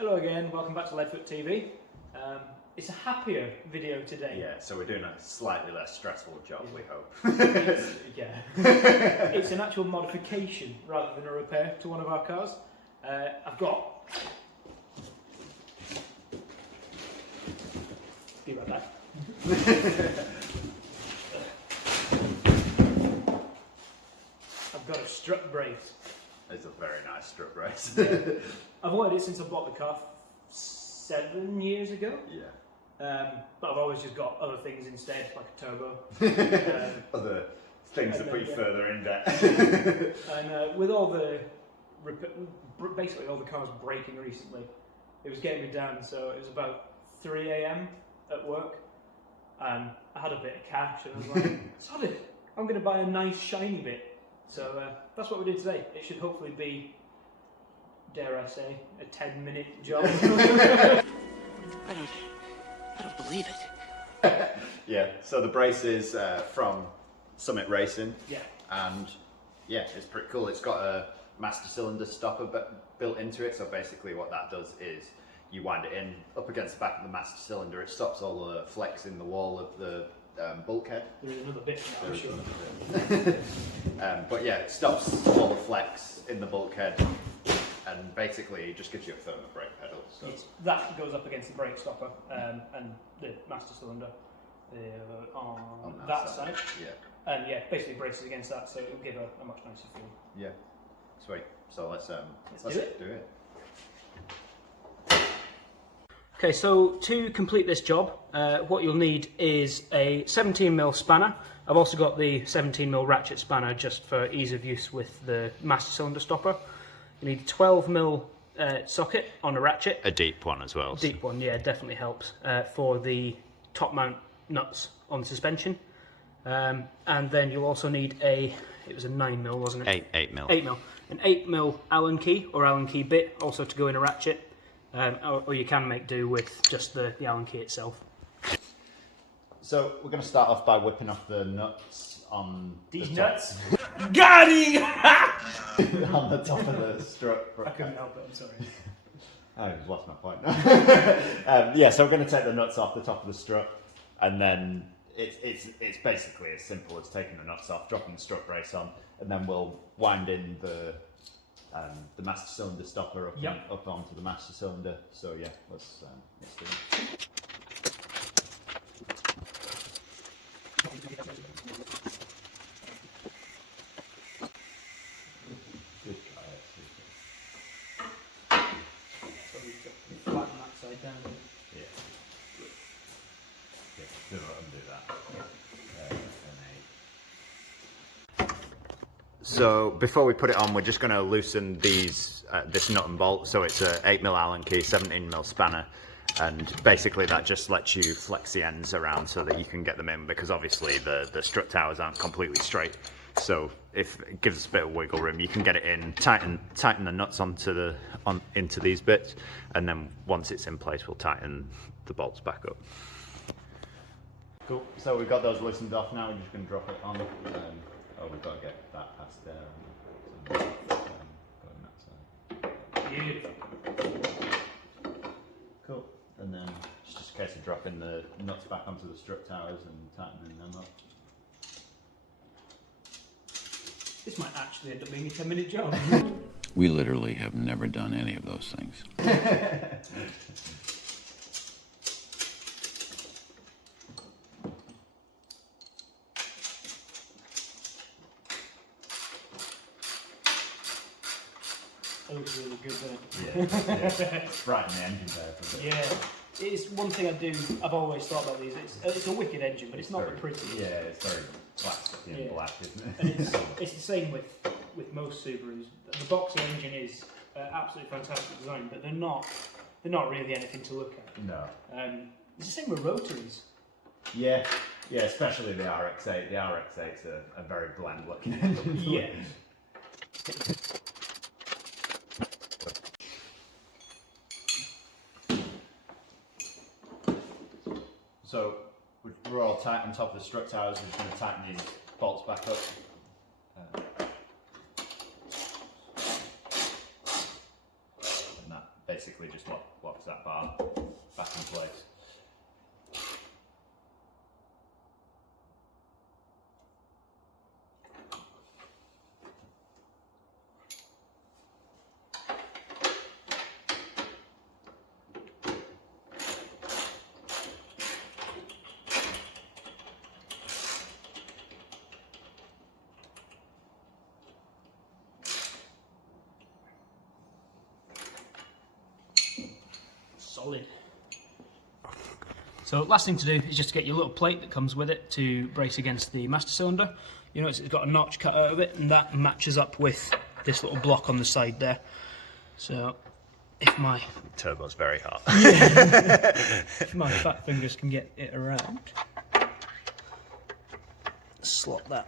Hello again, welcome back to LeadFoot TV. It's a happier video today. Yeah, so we're doing a slightly less stressful job, we hope. It's an actual modification rather than a repair to one of our cars. I've got... Be right back. I've got a strut brace. It's a very nice strut brace. I've wanted it since I bought the car 7 years ago. Yeah. But I've always just got other things instead, like a turbo. Other things that put you further in debt. And with all the, basically all the cars braking recently, it was getting me down. So it was about 3 AM at work, and I had a bit of cash, and I was like, sod it, I'm going to buy a nice shiny bit. So that's what we did today. It should hopefully be, dare I say, a 10-minute job. I don't believe it. Yeah, so the brace is from Summit Racing. Yeah. And yeah, it's pretty cool. It's got a master cylinder stopper built into it. So basically what that does is you wind it in up against the back of the master cylinder. It stops all the flex in the wall of the bulkhead. There's another bit now, I'm sure. But yeah, it stops all the flex in the bulkhead, and basically it just gives you a firmer brake pedal. So that goes up against the brake stopper and the master cylinder on that side. Yeah. And yeah, basically braces against that, so it'll give a much nicer feel. Yeah. Sweet. So let's do it. Okay, so to complete this job, what you'll need is a 17mm spanner. I've also got the 17mm ratchet spanner just for ease of use with the master cylinder stopper. You need a 12mm socket on a ratchet. A deep one as well. Deep one, yeah, definitely helps for the top mount nuts on the suspension. And then you'll also need it was a 9mm, wasn't it? 8mm. 8mm. An 8mm Allen key or Allen key bit, also to go in a ratchet. Or you can make do with just the Allen key itself. So we're going to start off by whipping off the nuts on These the nuts? Got him! on the top of the strut. I couldn't help it, I'm sorry. I just lost my point. Yeah, so we're going to take the nuts off the top of the strut, and then it's basically as simple as taking the nuts off, dropping the strut brace on, and then we'll wind in the master cylinder stopper up onto the master cylinder. So yeah, let's do it. Good guy, So we flatten that side down. yeah. Yeah, undo that. So before we put it on, we're just going to loosen this nut and bolt. So it's a 8mm Allen key, 17mm spanner, and basically that just lets you flex the ends around so that you can get them in, because obviously the strut towers aren't completely straight. So if it gives us a bit of wiggle room, you can get it in, tighten the nuts into these bits, and then once it's in place, we'll tighten the bolts back up. Cool. So we've got those loosened off now. We're just going to drop it on. Oh, we've got to get that past there. Beautiful. Cool. And then it's just a case of dropping the nuts back onto the strut towers and tightening them up. This might actually end up being a 10-minute job. We literally have never done any of those things. That looks really good there. Yeah. Brighten the engine there for a bit. Yeah. It's one thing I've always thought about these. It's a wicked engine, but it's not the prettiest. Yeah, it's very plastic and black, isn't it? And it's the same with most Subarus. The Boxer engine is absolutely fantastic design, but they're not really anything to look at. No. It's the same with rotaries. Yeah, especially the RX-8. The RX-8's a very bland looking engine. Yeah. So we're all tight on top of the strut towers. We're just going to tighten these bolts back up. And that basically just locks that bar back in place. Solid. So last thing to do is just to get your little plate that comes with it to brace against the master cylinder. You notice it's got a notch cut out of it, and that matches up with this little block on the side there. So if my Turbo's very hot. if my fat fingers can get it around, slot that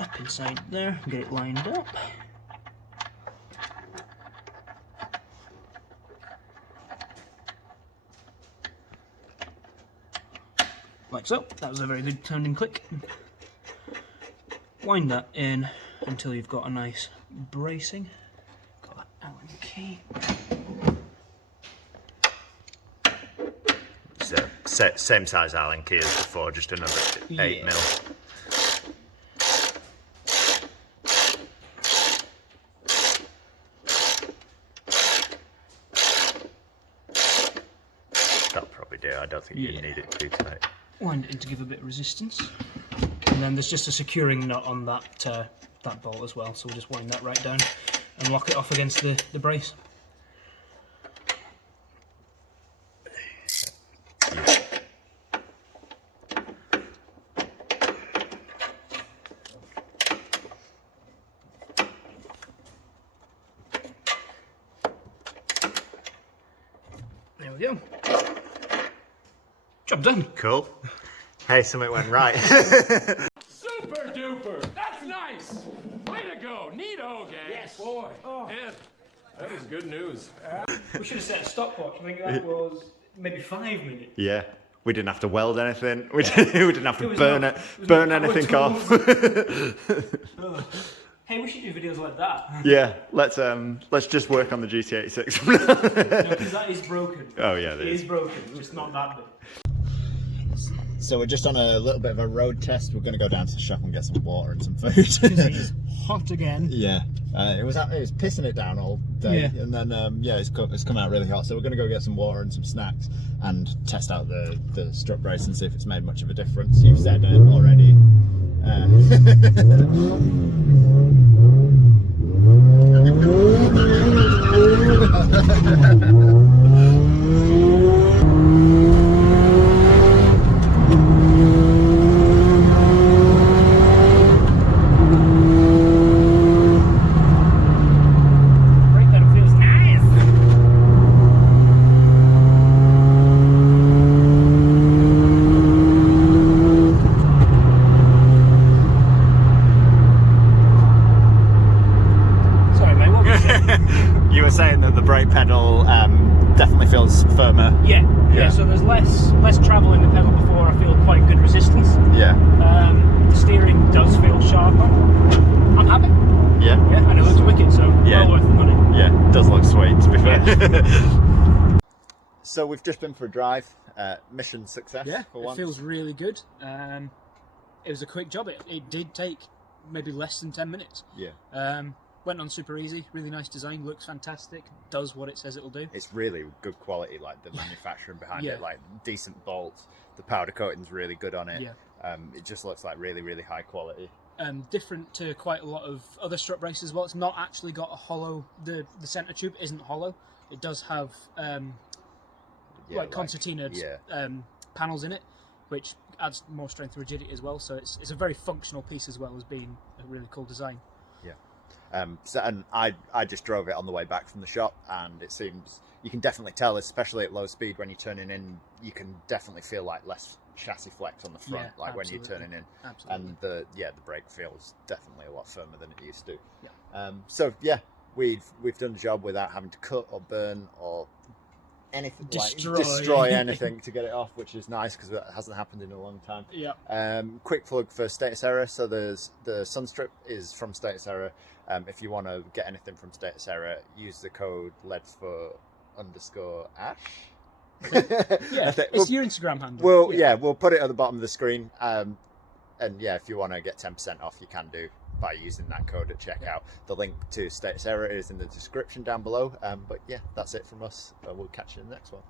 up inside there, get it lined up. Like so. That was a very good turn and click. Wind that in until you've got a nice bracing. Got that Allen key. So, same size Allen key as before, just another 8mm. That'll probably do. I don't think you need it too tight. Wind it in to give a bit of resistance, and then there's just a securing nut on that that bolt as well, so we'll just wind that right down and lock it off against the brace. There we go. Job done. Cool. Hey, something went right. Super duper! That's nice! Way to go! Neato, gang! Yes! Boy! Oh. Man, that was good news. We should have set a stopwatch. I think that was maybe 5 minutes. Yeah. We didn't have to weld anything. We didn't have to burn no anything power off. Hey, we should do videos like that. Yeah, let's just work on the GT86. No, because that is broken. Oh yeah, it is broken. It's not that big. So we're just on a little bit of a road test. We're going to go down to the shop and get some water and some food. It's hot again. Yeah, it was pissing it down all day, and then it's come out really hot. So we're going to go get some water and some snacks and test out the strut brace and see if it's made much of a difference. You've said it already. You were saying that the brake pedal definitely feels firmer. Yeah. So there's less travel in the pedal before. I feel quite good resistance. Yeah. The steering does feel sharper. I'm happy. Yeah. Yeah, and it looks wicked, so well worth the money. Yeah, it does look sweet, to be fair. So we've just been for a drive. Mission success. Yeah, for it once. feels really good. It was a quick job. It did take maybe less than 10 minutes. Yeah. Went on super easy. Really nice design. Looks fantastic. Does what it says it'll do. It's really good quality, like the manufacturing behind Yeah. it, like decent bolts. The powder coating's really good on it. Yeah. It just looks like really, really high quality. Different to quite a lot of other strut braces as well. It's not actually got a hollow. The center tube isn't hollow. It does have concertina panels in it, which adds more strength and rigidity as well. So it's a very functional piece as well as being a really cool design. Yeah. And I just drove it on the way back from the shop, and it seems you can definitely tell, especially at low speed when you're turning in, you can definitely feel like less chassis flex on the front, like when you're turning in. Absolutely. And the brake feels definitely a lot firmer than it used to. Yeah. So yeah, we've done the job without having to cut or burn or anything, destroy anything to get it off, which is nice because it hasn't happened in a long time. Yeah. Quick plug for Status Error. So there's the Sunstrip is from Status Error. If you want to get anything from Status Error, use the code LeadFoot_Ash. Yeah, it's your Instagram handle. We'll put it at the bottom of the screen. And yeah, if you want to get 10% off, you can do by using that code at checkout. The link to Status Error is in the description down below. But yeah, that's it from us. We'll catch you in the next one.